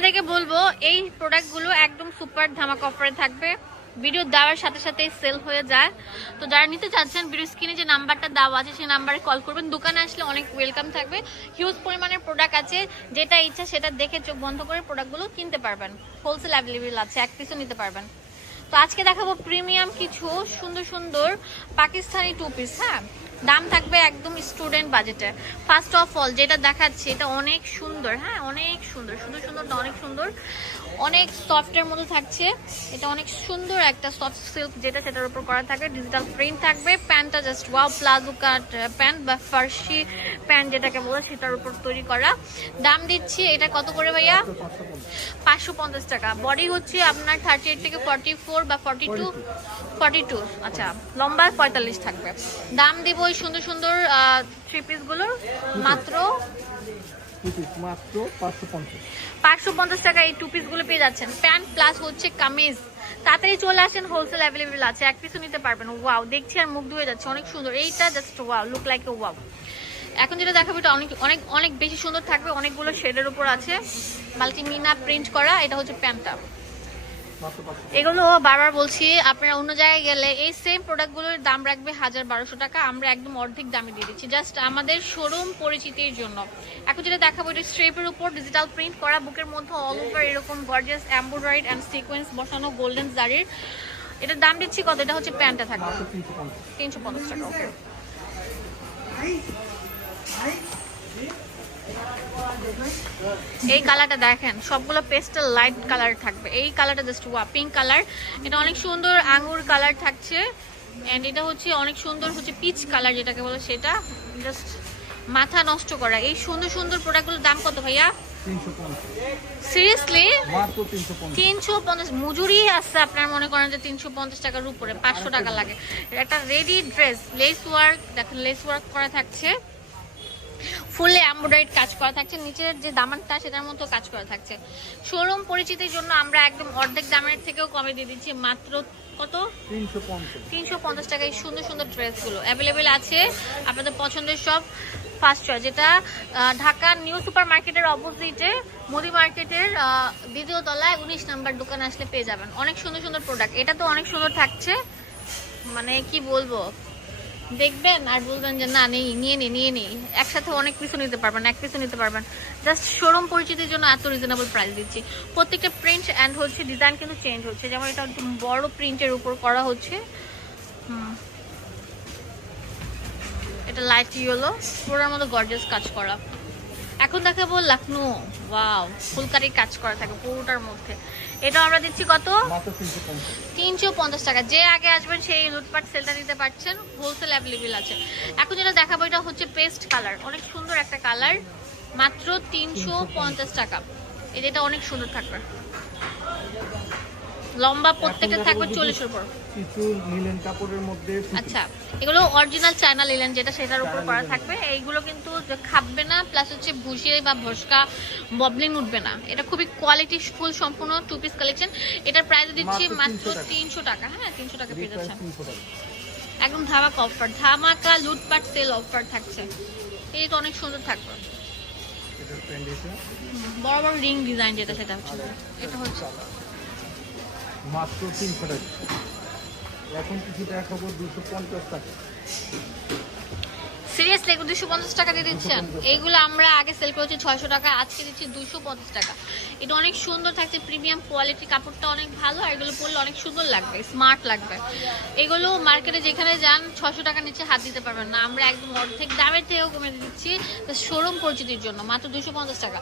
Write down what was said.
আপনাদেরকে বলব, এই প্রোডাক্টগুলো একদম সুপার ধামাক অফারে থাকবে। ভিডিও দেওয়ার সাথে সাথে সেল হয়ে যায়। তো যারা নিতে চাচ্ছেন ভিডিও স্ক্রিনে যে নাম্বারটা দেওয়া আছে, সেই নাম্বারে কল করবেন। দোকানে আসলে অনেক ওয়েলকাম থাকবে। হিউজ পরিমাণের প্রোডাক্ট আছে। যেটা ইচ্ছা সেটা দেখে চোখ বন্ধ করে প্রোডাক্টগুলো কিনতে পারবেন। হোলসেল অ্যাভেলেবেল আছে, এক পিসও নিতে পারবেন। তো আজকে দেখাবো প্রিমিয়াম কিছু সুন্দর সুন্দর পাকিস্তানি টু পিস হ্যাঁ? দাম থাকবে একদম স্টুডেন্ট বাজেটে ফার্স্ট অফ অল যেটা দেখাচ্ছি, এটা অনেক সুন্দর হ্যাঁ? অনেক সুন্দর সুন্দর সুন্দর অনেক সুন্দর। অনেক সফটের মতো থাকছে। এটা অনেক সুন্দর একটা সফট সিল্ক যেটা সেটার উপর করা থাকে। ডিজিটাল প্রিন্ট থাকবে। প্যান্টটা just wow palazzo cut pant বা ফার্সি প্যান্ট যেটাকে বলে, সেটার উপর তৈরি করা। দাম দিচ্ছি, এটা কত করে ভাইয়া? পাঁচশো পঞ্চাশ টাকা। বডি হচ্ছে আপনার থার্টি এইট থেকে ফর্টি ফোর বা ফর্টি টু? ফর্টি টু আচ্ছা। লম্বা পঁয়তাল্লিশ থাকবে। দাম দিব ওই সুন্দর সুন্দর থ্রি পিসগুলোর মাত্র মাত্র? পাঁচশো পঞ্চাশ টাকা এই টু পিসগুলো পেয়ে যাচ্ছেন। প্যান্ট প্লাস হচ্ছে কামিজ। তাড়াতাড়ি চলে আসেন হোলসেল অ্যাভেলেবেল আছে। এক পিসও নিতে পারবেন। ওয়াও দেখছি আর মুখ ধুয়ে যাচ্ছে। অনেক সুন্দর। এইটা just wow look like a wow এখন যেটা দেখাবো, এটা অনেক অনেক অনেক বেশি সুন্দর থাকবে। অনেকগুলো শেডের উপর আছে। মাল্টিমিনা প্রিন্ট করা, এটা হচ্ছে প্যান্টটা এগুলো বারবার বলছি, আপনারা অন্য জায়গায় গেলে এই সেম প্রোডাক্টগুলোর দাম রাখবে হাজার বারোশো টাকা, আমরা একদম অর্ধেক দামে দিয়ে দিচ্ছি। জাস্ট আমাদের শোরুম পরিচিতির জন্য। এখন যেটা দেখাবো, এটা স্ট্রেপের উপর ডিজিটাল প্রিন্ট করা, বুকের মধ্যে অল ওভার এরকম গর্জিয়াস এম্ব্রয়ডারিড অ্যান্ড সিকোয়েন্স বসানো গোল্ডেন জারির এটার দাম দিচ্ছি কত? এটা হচ্ছে প্যান্টটা থাকবে তিনশো পঞ্চাশ টাকা এই কালারটা দেখেন সবগুলো পেস্টাল লাইট কালার থাকবে। এই কালারটা জাস্ট ওয়া পিঙ্ক কালার এটা অনেক সুন্দর আঙ্গুর কালার থাকছে। অ্যান্ড এটা হচ্ছে অনেক সুন্দর হচ্ছে পিচ কালার যেটাকে বলে সেটা জাস্ট মাথা নষ্ট করা। এই সুন্দর সুন্দর প্রোডাক্টগুলোর দাম কত ভাইয়া? সিরিয়াসলি তিনশো পঞ্চাশ। তিনশো পঞ্চাশ। মজুরি আছে আপনার মনে করেন যে তিনশো পঞ্চাশ টাকার উপরে পাঁচশো টাকা লাগে। একটা রেডি ড্রেস লেস ওয়ার্ক দেখেন লেস ওয়ার্ক করা থাকছে। ফুলে এমব্রয়ডারিড কাজ করা থাকছে নিচের যে দামানটা সেটার মতো কাজ করা থাকছে। শোরুম পরিচিতির জন্য আমরা একদম অর্ধেক দামের থেকেও কমে দিয়ে দিচ্ছি মাত্র কত? তিনশো পঞ্চাশ। পঞ্চাশ টাকায় সুন্দর সুন্দর ড্রেসগুলো অ্যাভেলেবেল আছে আপনাদের পছন্দের সব ফার্স্ট চয়েস যেটা ঢাকা নিউ সুপার মার্কেটের অপোজিটে মুদি মার্কেটের দ্বিতীয় তলায় উনিশ নাম্বার দোকানে আসলে পেয়ে যাবেন। অনেক সুন্দর সুন্দর প্রোডাক্ট এটা তো অনেক সুন্দর থাকছে। মানে কি বলব? দেখবেন আর বলবেন যে, না, নেই, নিয়ে নেই নিয়ে নেই একসাথে অনেক কিছু নিতে পারবেন, এক কিছু নিতে পারবেন। জাস্ট শোরুম পরিচিতির জন্য এত রিজনেবল প্রাইস দিচ্ছি। প্রত্যেকটা প্রিন্ট অ্যান্ড হচ্ছে ডিজাইন কিন্তু চেঞ্জ হচ্ছে। যেমন এটা একদম বড় প্রিন্টের উপর করা হচ্ছে। এটা লাইট ইয়েলো পুরোর মতো গর্জেস কাজ করা। এখন দেখাবো লখনউ ওয়াও ফুলকারির কাজ করা থাকে পুরোটার মধ্যে। এটা আমরা দিচ্ছি কত? তিনশো পঞ্চাশ। টাকা। যে আগে আসবেন সেই লুটপাট সেলটা নিতে পারছেন। হোলসেল অ্যাভেলেবেল আছে। এখন যেটা দেখাবো এটা হচ্ছে পেস্ট কালার অনেক সুন্দর একটা কালার মাত্র তিনশো পঞ্চাশ টাকা। এটা অনেক সুন্দর থাকবে। লম্বা প্রত্যেকটা থাকবে দেখাবো চল্লিশের উপর। কিছু নিলেন কাপড়ের মধ্যে আচ্ছা এগুলো অরিজিনাল চায়না লিলেন যেটা সেটার উপর করা থাকবে। এইগুলো কিন্তু খাববে না প্লাস হচ্ছে ভুসিয়ে বা ভসকা ববলিন উঠবে না। এটা খুবই কোয়ালিটি ফুল সম্পূর্ণ টু পিস কালেকশন এটার প্রাইস দিচ্ছি মাত্র মাত্র 300 টাকা। হ্যাঁ তিনশো টাকা পেয়ে একদম ধামাকা অফার ধামাকা লুটপাট সেল অফার থাকছে। এই তো অনেক সুন্দর থাকবে। বড় বড় রিং ডিজাইন যেটা সেটা হচ্ছে। এটা হচ্ছে। মাত্র তিনশো টাকা। এখন কিছু দেখাবো দুশো পঞ্চাশ টাকা। সিরিয়াসলি এগুলো দুশো পঞ্চাশ টাকা দিয়ে দিচ্ছেন? এইগুলো আমরা আগে সেল করেছি ছয়শো টাকা আজকে দিচ্ছি দুশো পঞ্চাশ টাকা। এটা অনেক সুন্দর থাকছে প্রিমিয়াম কোয়ালিটি কাপড়টা অনেক ভালো আর এগুলো পরলে অনেক সুন্দর লাগবে স্মার্ট লাগবে। এগুলো মার্কেটে যেখানে যান ছশো টাকা নিচে হাত দিতে পারবেন না। আমরা একদম অর্ধেক দামের থেকেও কমে দিচ্ছি শোরুম পরিচিতির জন্য মাত্র দুশো পঞ্চাশ টাকা।